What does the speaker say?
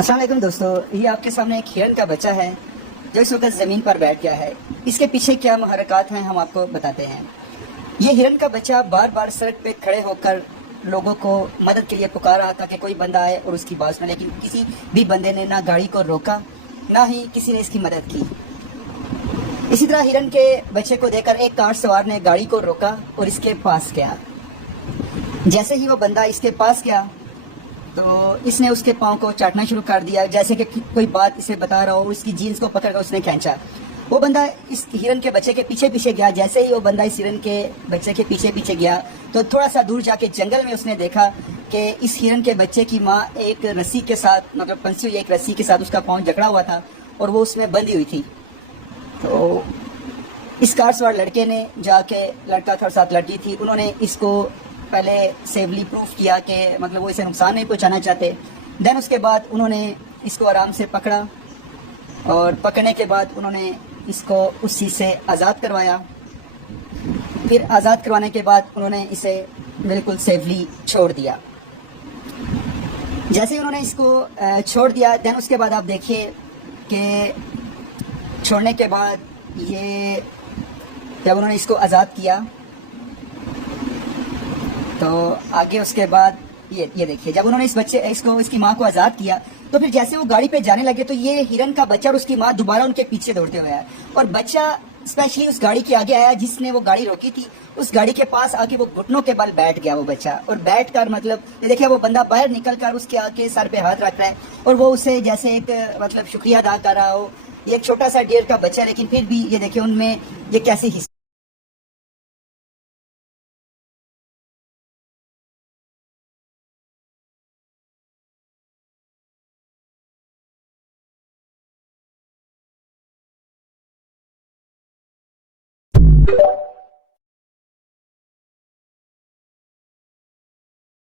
अस्सलाम वालेकुम दोस्तों, ये आपके सामने एक हिरन का बच्चा है जो इस वक्त ज़मीन पर बैठ गया है। इसके पीछे क्या महरक़ात हैं हम आपको बताते हैं। ये हिरन का बच्चा बार बार सड़क पे खड़े होकर लोगों को मदद के लिए पुकारा ताकि कोई बंदा आए और उसकी बात सुने, लेकिन किसी भी बंदे ने ना गाड़ी को रोका ना ही किसी ने इसकी मदद की। इसी तरह हिरन के बच्चे को देखकर एक कार सवार ने गाड़ी को रोका और इसके पास गया। जैसे ही वो बंदा इसके पास गया तो इसने उसके पाँव को चाटना शुरू कर दिया, जैसे कि कोई बात इसे बता रहा हो। इसकी जीन्स को पकड़कर उसने खींचा। वो बंदा इस हिरन के बच्चे के पीछे पीछे गया। जैसे ही वो बंदा इस हिरन के बच्चे के पीछे पीछे गया तो थोड़ा सा दूर जाके जंगल में उसने देखा कि इस हिरन के बच्चे की माँ एक रस्सी के साथ, मतलब फंसी हुई एक रस्सी के साथ उसका पाँव जकड़ा हुआ था और वो उसमें बंधी हुई थी। तो इस कार सवार लड़के ने जाके, लड़का था और साथ लड़की थी, उन्होंने इसको पहले सेफली प्रूफ किया कि मतलब वो इसे नुकसान नहीं पहुंचाना चाहते। देन उसके बाद उन्होंने इसको आराम से पकड़ा और पकड़ने के बाद उन्होंने इसको उस चीज़ से आज़ाद करवाया। फिर आज़ाद करवाने के बाद उन्होंने इसे बिल्कुल सेफली छोड़ दिया। जैसे ही उन्होंने इसको छोड़ दिया, देन उसके बाद आप देखिए कि छोड़ने के बाद ये जब उन्होंने इसको आज़ाद किया तो आगे उसके बाद ये देखिए, जब उन्होंने इसकी माँ को आज़ाद किया तो फिर जैसे वो गाड़ी पे जाने लगे तो ये हिरन का बच्चा और उसकी माँ दोबारा उनके पीछे दौड़ते हुए आया और बच्चा स्पेशली उस गाड़ी के आगे आया जिसने वो गाड़ी रोकी थी। उस गाड़ी के पास आके वो घुटनों के बल बैठ गया वो बच्चा, और बैठ कर मतलब ये देखिए वो बंदा बाहर निकल कर उसके आके सर पे हाथ रख रहा है और वो उसे जैसे एक मतलब शुक्रिया अदा कर रहा हो। ये एक छोटा सा डेढ़ का बच्चा, लेकिन फिर भी ये देखिए उनमें ये कैसे हिस्सा